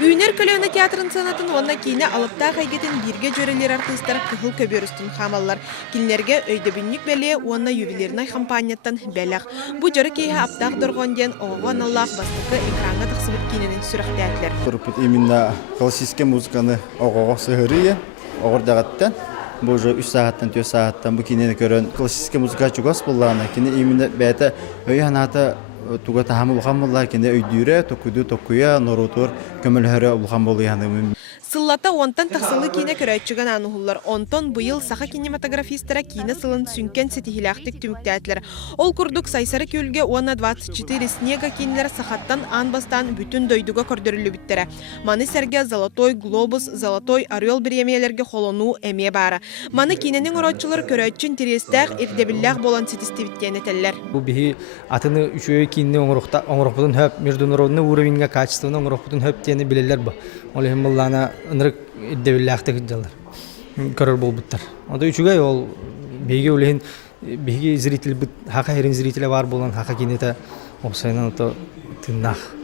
Үйнер Көлөне театрын санатын онна кейіне алыпта қайгетін бірге жөрелер артыстар кығыл көберістін қамалар. Кинлерге өйдөбіннік бәле онна ювелирнай компанияттан бәләқ. Бұ жөрі кейі аптақ дұрған ден оған Аллах бастықы экранға тақсыбыт кейінінің сүріқті әтлер. Именно классическая музыканы оғаға сығыры оғырдағаттан. Бұл жо 3 сағаттан, 4 сағаттан бұл кейінені көрін классическая музыка чугас болағына. Кейіне именно бәті өй ханаты туга тахамы бұқан болар, кейіне өйдүйрі, токуду, токуя, норутур, көмілхәрі бұқан болу яны. Сыллата онтан тақсылы кейіне көрәтчіген анығылар. Онтан бұйыл сақа кинематографистера кейіне сылын сүнкен сетихилақтық түміктәтлер. Ол күрдік сайсары көлге 10-24 снега кейінлер сақаттан анбастан бүтін дойдуға көрдірілі біттері. Маны сәрге Золотой Глобус, Золотой Орел біремелерге холону әме бары. Маны кейіненің ұратчылар көрәтчін терестәқ ердебілләқ болан сетистивіттен етелер. Бұл бігі атыны үшөй кейінне оңырықпытын хөп, международны уровенге качествоны оңырықпытын хөп тені білелер бұл. Олығын бұллана ынырық еддебілләқтік жалар. Көрір бол бұттар. Ода үшігай ол бейге өлігін, бейге зритель бұт, хақа ерін зрителі бар болан, хақа кенеті опсайынан ота тыннақ.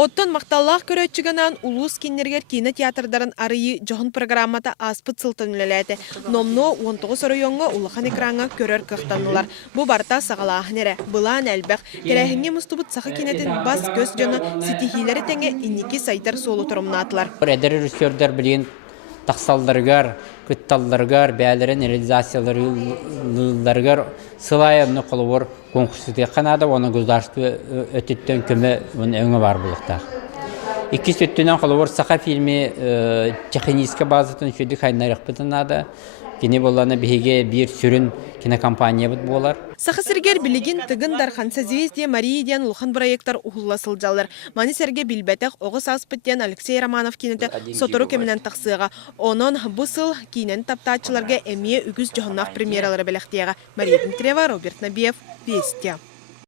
Оттон мақталлақ көрөтчігінан улус кеннергер кино театрдарын арыйы жоғын программата аспыт сылтын үлеләді. Номно 19 районға улахан экранға көрөр кықтанылар. Бұ барта сағалағын әрі, бұлан әлбәқ. Керәхінге мұстыбыт сақы кенетін бас көз жоны сетихилері тәңе инекі сайтар солы тұрымнатылар. Әдір рүстердер білген тақсалдарғар, күтталдарғар, бәлерін реализацияларғар сылайымны қолуыр конкурсыды қанады, оны государство өтеттен көмі өңі бар бұлықта. 2 сөттінен қолуыр сақа фильмі техническа базытын шөді қайнарық бұтынады. Кені боланы бейге бір сүрін кинокомпания бұд болар. Сақы сіргер білігін тігін дархан Созвездие Марииден ұлған проекттар ұғылла сылжалар. Маны сәрге білбәтіқ оғыз аспыттен Алексей Романов кенеті сотору кемінен тақсыға. Онын бұсыл кейінен таптачыларға әмие үгіз жоғынақ премьералары бәліқтеға. Мария Дмитриева, Роберт Набиев, Вестя.